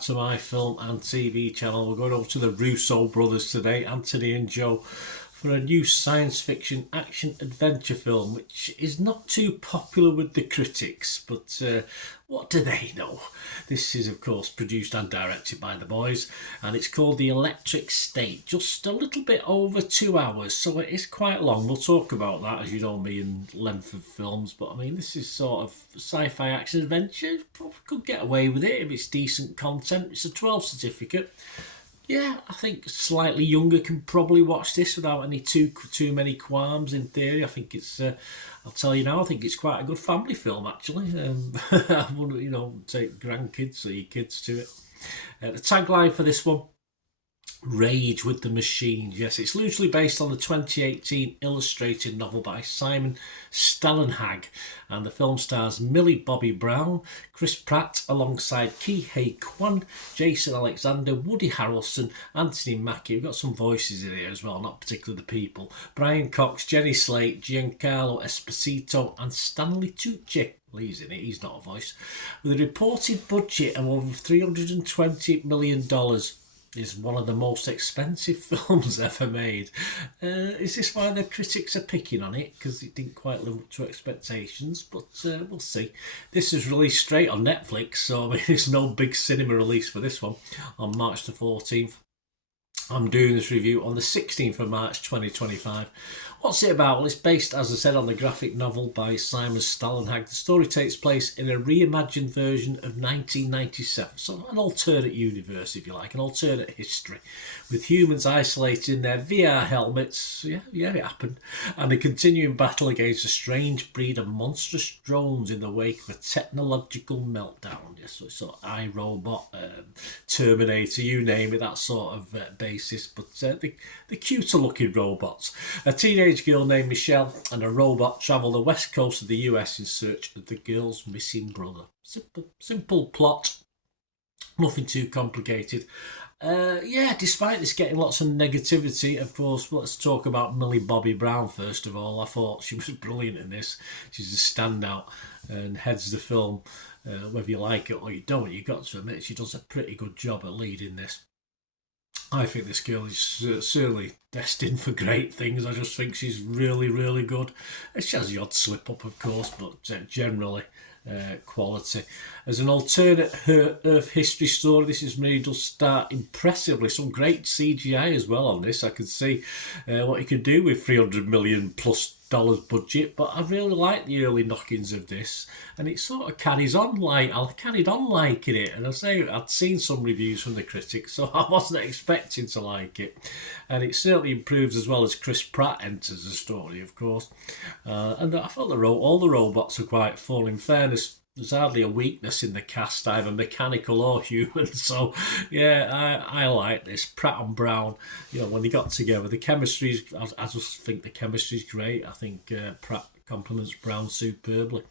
back to my film and TV channel. We're going over to the Russo brothers today, Anthony and Joe, for a new science fiction action adventure film which is not too popular with the critics, but what do they know? This is of course produced and directed by the boys, and it's called The Electric State. Just a little bit over 2 hours, so it is quite long. We'll talk about that, as you know me, in length of films, but I mean this is sort of sci-fi action adventure. Probably could get away with it if it's decent content. It's a 12 certificate. Yeah, I think slightly younger can probably watch this without any too many qualms. In theory, I think it's. I'll tell you now, I think it's quite a good family film actually. I would, take grandkids or your kids to it. The tagline for this one: Rage with the Machine. Yes, it's loosely based on the 2018 illustrated novel by Simon Stellenhag, and the film stars Millie Bobby Brown, Chris Pratt alongside Ki Hei Kwan, Jason Alexander, Woody Harrelson, Anthony Mackie. We've got some voices in here as well, not particularly the people. Brian Cox, Jenny Slate, Giancarlo Esposito, and Stanley Tucci. Lee's in it, he's not a voice. With a reported budget of over $320 million. Is one of the most expensive films ever made. Is this why the critics are picking on it? Because it didn't quite live up to expectations, but we'll see. This is released straight on Netflix, so I mean, there's no big cinema release for this one on March the 14th. I'm doing this review on the 16th of March 2025. What's it about? Well, it's based, as I said, on the graphic novel by Simon Stellenhag. The story takes place in a reimagined version of 1997, so an alternate universe, if you like, an alternate history, with humans isolated in their VR helmets, yeah, it happened, and a continuing battle against a strange breed of monstrous drones in the wake of a technological meltdown. Yes, so it's sort of iRobot, Terminator, you name it, that sort of basis, but the cuter looking robots. A teenage girl named Michelle and a robot travel the west coast of the US in search of the girl's missing brother. Simple plot, nothing too complicated. Despite this getting lots of negativity, of course, let's talk about Millie Bobby Brown first of all. I thought she was brilliant in this. She's a standout and heads the film. Whether you like it or you don't, you've got to admit she does a pretty good job at leading this. I think this girl is certainly destined for great things. I just think she's really, really good. She has the odd slip up, of course, but generally quality. As an alternate Earth history story, this really does start impressively. Some great CGI as well on this. I could see what you could do with $300 million plus budget, but I really like the early knockings of this, and it sort of carries on like I carried on liking it. And I say I'd seen some reviews from the critics, so I wasn't expecting to like it, and it certainly improves as well as Chris Pratt enters the story, of course. And I felt all the robots are quite full. In fairness, there's hardly a weakness in the cast, either mechanical or human. So, yeah, I like this. Pratt and Brown, when they got together, the chemistry's, I just think the chemistry's great. I think Pratt compliments Brown superbly.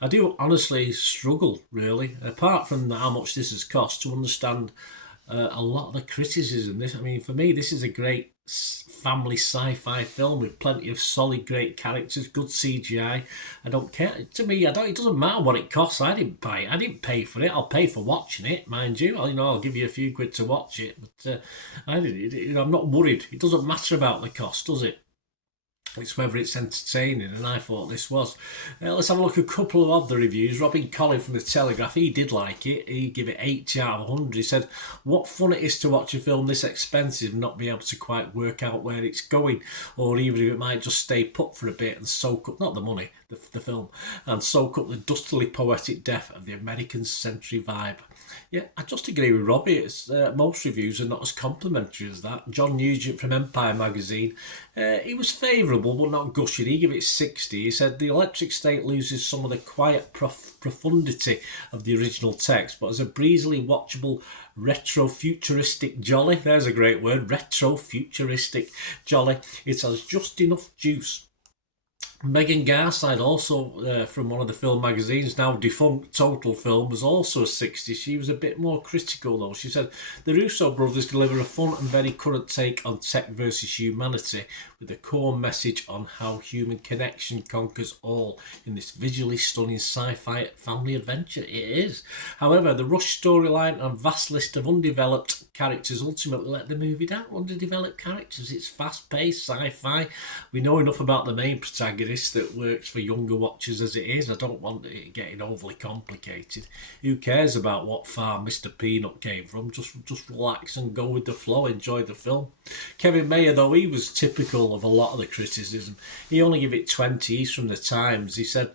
I do honestly struggle, really, apart from how much this has cost, to understand a lot of the criticism. I mean, for me, this is a great family sci-fi film with plenty of solid, great characters, good CGI. I don't care. To me, it doesn't matter what it costs. I didn't buy it. I didn't pay for it. I'll pay for watching it, mind you. I'll give you a few quid to watch it, but I'm not worried. It doesn't matter about the cost, does it? It's whether it's entertaining, and I thought this was. Let's have a look at a couple of other reviews. Robin Collin from The Telegraph, he did like it. He gave it 80 out of 100. He said, what fun it is to watch a film this expensive and not be able to quite work out where it's going, or even if it might just stay put for a bit and soak up, not the money, the film, and soak up the dustily poetic depth of the American century vibe. Yeah, I just agree with Robbie. It's most reviews are not as complimentary as that. John Nugent from Empire magazine, he was favourable but not gushing. He gave it 60. He said the Electric State loses some of the quiet profundity of the original text, but as a breezily watchable retro-futuristic jolly, there's a great word, retro-futuristic jolly, it has just enough juice Megan Garside, also from one of the film magazines, now defunct Total Film, was also a 60. She was a bit more critical though. She said, the Russo brothers deliver a fun and very current take on tech versus humanity, with a core message on how human connection conquers all in this visually stunning sci-fi family adventure. It is. However, the rush storyline and vast list of undeveloped characters ultimately let the movie down. Underdeveloped characters. It's fast-paced sci-fi. We know enough about the main protagonist that works for younger watchers as it is. I don't want it getting overly complicated. Who cares about what farm Mr. Peanut came from? Just relax and go with the flow. Enjoy the film. Kevin Mayer, though, he was typical of a lot of the criticism. He only gave it 20. He's from the Times. He said,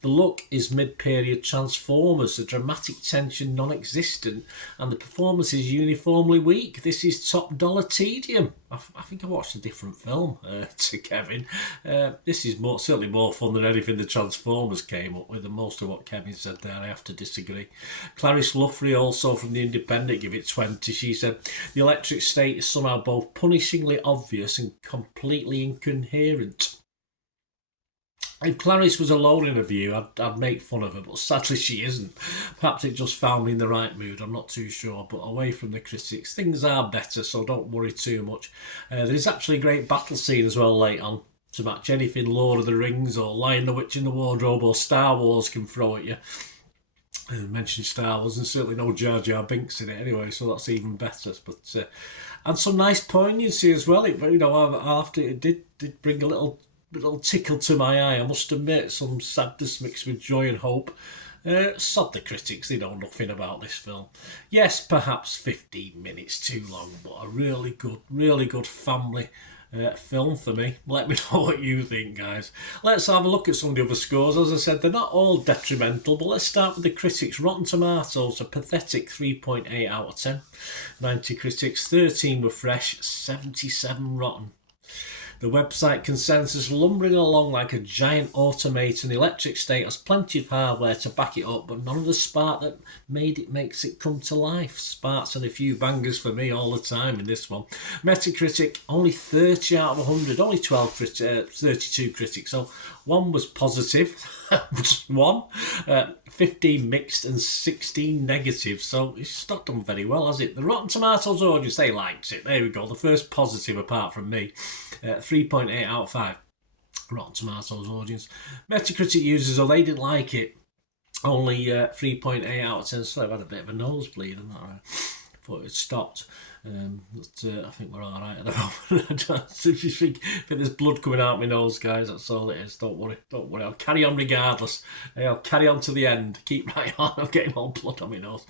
the look is mid-period Transformers, the dramatic tension non-existent, and the performance is uniformly weak. This is top-dollar tedium. I think I watched a different film to Kevin. This is certainly more fun than anything the Transformers came up with, and most of what Kevin said there, I have to disagree. Clarice Luffrey, also from The Independent, gave it 20. She said, the electric state is somehow both punishingly obvious and completely incoherent. If Clarice was alone in a view, I'd make fun of her, but sadly she isn't. Perhaps it just found me in the right mood, I'm not too sure, but away from the critics, things are better, so don't worry too much. There's actually a great battle scene as well late on, to match anything Lord of the Rings or Lion the Witch in the Wardrobe or Star Wars can throw at you. Mentioned Star Wars, and certainly no Jar Jar Binks in it anyway, so that's even better. But and some nice poignancy as well. It did bring a little tickle to my eye, I must admit. Some sadness mixed with joy and hope. Sod the critics, they know nothing about this film. Yes, perhaps 15 minutes too long, but a really good family film for me. Let me know what you think, guys. Let's have a look at some of the other scores. As I said, they're not all detrimental, but let's start with the critics. Rotten Tomatoes, a pathetic 3.8 out of 10. 90 critics, 13 were fresh, 77 rotten. The website consensus lumbering along like a giant automaton. The electric state has plenty of hardware to back it up, but none of the spark that makes it come to life. Sparks and a few bangers for me all the time in this one. Metacritic, only 30 out of 100, only 32 critics, so one was positive, just one, 15 mixed and 16 negative, so it's not done very well, has it? The Rotten Tomatoes audience, they liked it. There we go, the first positive apart from me. 3.8 out of 5. Rotten Tomatoes audience. Metacritic users, though, they didn't like it. Only 3.8 out of 10. So I've had a bit of a nosebleed, isn't that right? Thought it stopped. But I think we're all right at the moment. If you think there's blood coming out my nose, guys, that's all it is. Don't worry. I'll carry on regardless. I'll carry on to the end. Keep right on. I'm getting all blood on my nose.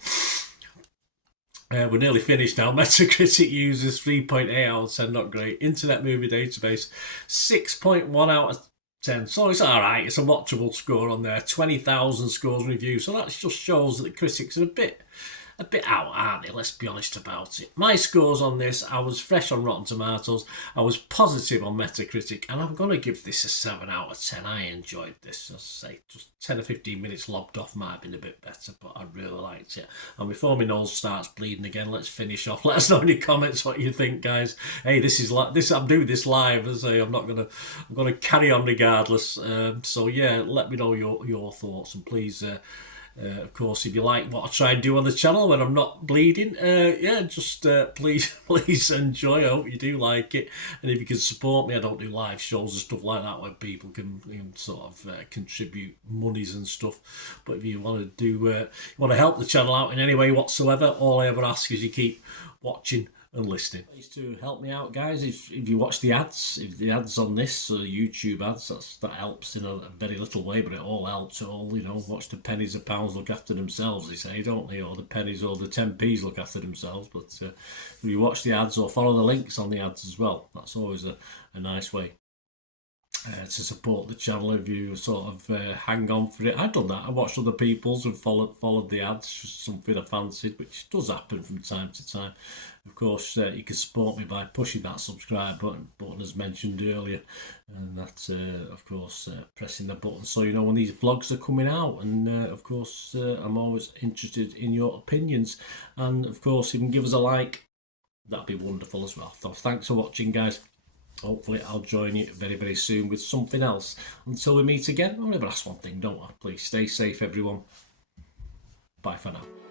We're nearly finished now. Metacritic users 3.8 out of 10, not great. Internet Movie Database 6.1 out of 10. So it's alright, it's a watchable score on there. 20,000 scores review. So that just shows that the critics are a bit out, aren't they? Let's be honest about it. My scores on this, I was fresh on Rotten Tomatoes, I was positive on Metacritic, and I'm going to give this a 7 out of 10. I enjoyed this. As I say, just 10 or 15 minutes lobbed off might have been a bit better, but I really liked it. And before my nose starts bleeding again, let's finish off. Let us know in the comments what you think, guys. Hey, this is like this. I'm doing this live. As I say, I'm gonna carry on regardless. So yeah, let me know your thoughts, and please. Of course, if you like what I try and do on the channel when I'm not bleeding, just please enjoy. I hope you do like it, and if you can support me, I don't do live shows and stuff like that where people can sort of contribute monies and stuff. But if you want to help the channel out in any way whatsoever, all I ever ask is you keep watching and listening. Please to help me out, guys. If you watch the ads, if the ads on this YouTube ads, that helps in a very little way, but it all helps. Watch the pennies and pounds look after themselves, they say, don't they? Or the pennies or the 10p's look after themselves. But if you watch the ads or follow the links on the ads as well, that's always a nice way to support the channel. If you sort of hang on for it, I've done that. I watched other people's and followed the ads, just something I fancied, which does happen from time to time. Of course, you can support me by pushing that subscribe button as mentioned earlier, and that's of course pressing the button so you know when these vlogs are coming out. And of course, I'm always interested in your opinions, and of course, if you can give us a like, that'd be wonderful as well. So thanks for watching, guys. Hopefully I'll join you very, very soon with something else. Until we meet again, I'll never ask one thing, don't I? Please stay safe, everyone. Bye for now.